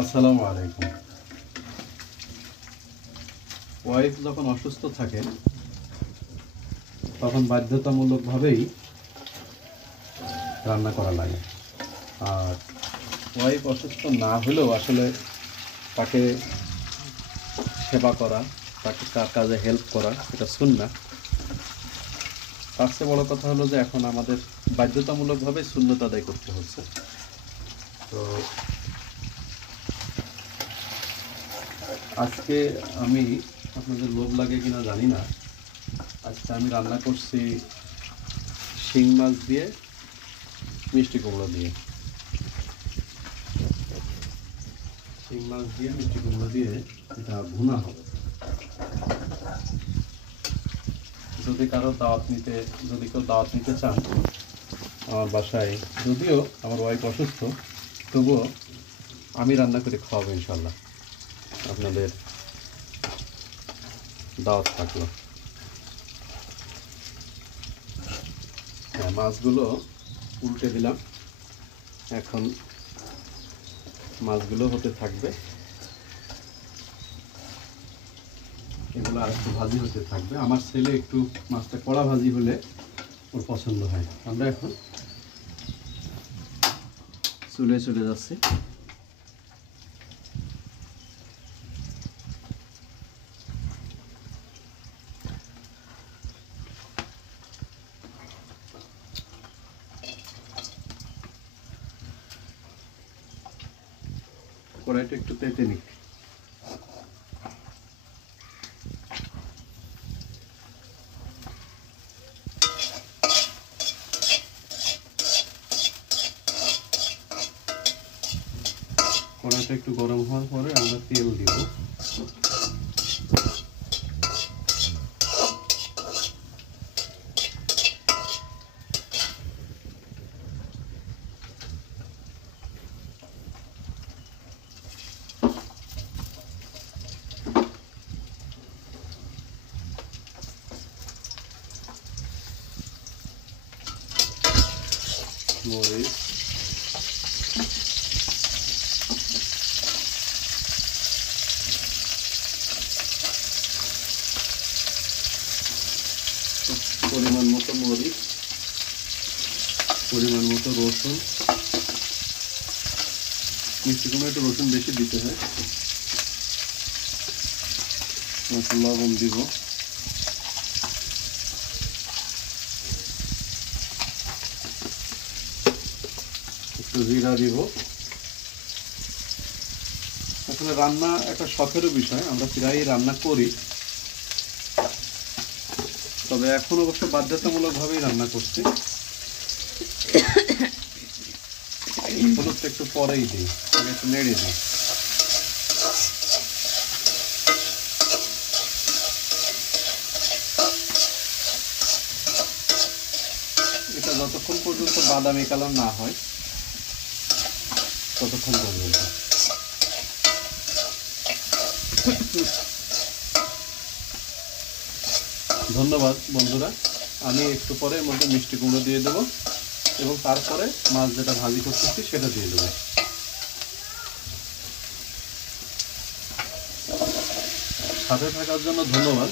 আসসালামু আলাইকুম। ওয়াইফ যখন অসুস্থ থাকে তখন বাধ্যতামূলকভাবেই রান্না করা লাগে। আর ওয়াইফ অসুস্থ না হলেও আসলে তাকে সেবা করা, তাকে তার কাজে হেল্প করা, এটা সুন্নাহ। তার চেয়ে বড় কথা হলো যে এখন আমাদের বাধ্যতামূলকভাবে সুন্নত আদায় করতে হচ্ছে। তো আজকে আমি, আপনাদের লোভ লাগে কিনা জানি না, আজকে আমি রান্না করছি শিং মাছ দিয়ে মিষ্টি কুমড়ো দিয়ে। শিং মাছ দিয়ে মিষ্টি কুমড়ো দিয়ে এটা ভুনা হবে। যদি কেউ দাওয়াত নিতে চান আমার বাসায়, যদিও আমার ওয়াইফ অসুস্থ, তবুও আমি রান্না করে খাওয়াবো ইনশাল্লাহ। আপনাদের দাওয়াত থাকলো। হ্যাঁ, মাছগুলো উল্টে দিলাম। এখন মাছগুলো হতে থাকবে, এগুলো আর একটু ভাজি হতে থাকবে। আমার ছেলে একটু মাছটা কড়া ভাজি হলে ওর পছন্দ হয়। আমরা এখন চলে যাচ্ছি। কড়াইটা একটু তেতে নিক। কড়াইটা একটু গরম হওয়ার পরে আমরা তেল দিব। মরিচ, পরিমাণ মতো মরিচ, পরিমাণ মতো রসুন। মিষ্টি কুমড়ো একটু রসুন বেশি দিতে হয়। লবণ দিব, একটু জিরা দিব। আসলে রান্না একটা শখেরও বিষয়, আমরা প্রায়ই রান্না করি, তবে এখন অবশ্য বাধ্যতামূলকভাবেই রান্না করছি। হলুদটা একটু পরেই দিই, একটু নেড়ে দিই। এটা যতক্ষণ পর্যন্ত বাদামি কালার না হয় ততক্ষণ পর্যন্ত। ধন্যবাদ বন্ধুরা। আমি একটু পরে এর মধ্যে মিষ্টি কুমড়ো দিয়ে দেবো এবং তারপরে মাছ যেটা ভাজি করতেছি সেটা দিয়ে দেবো। সাথে থাকার জন্য ধন্যবাদ।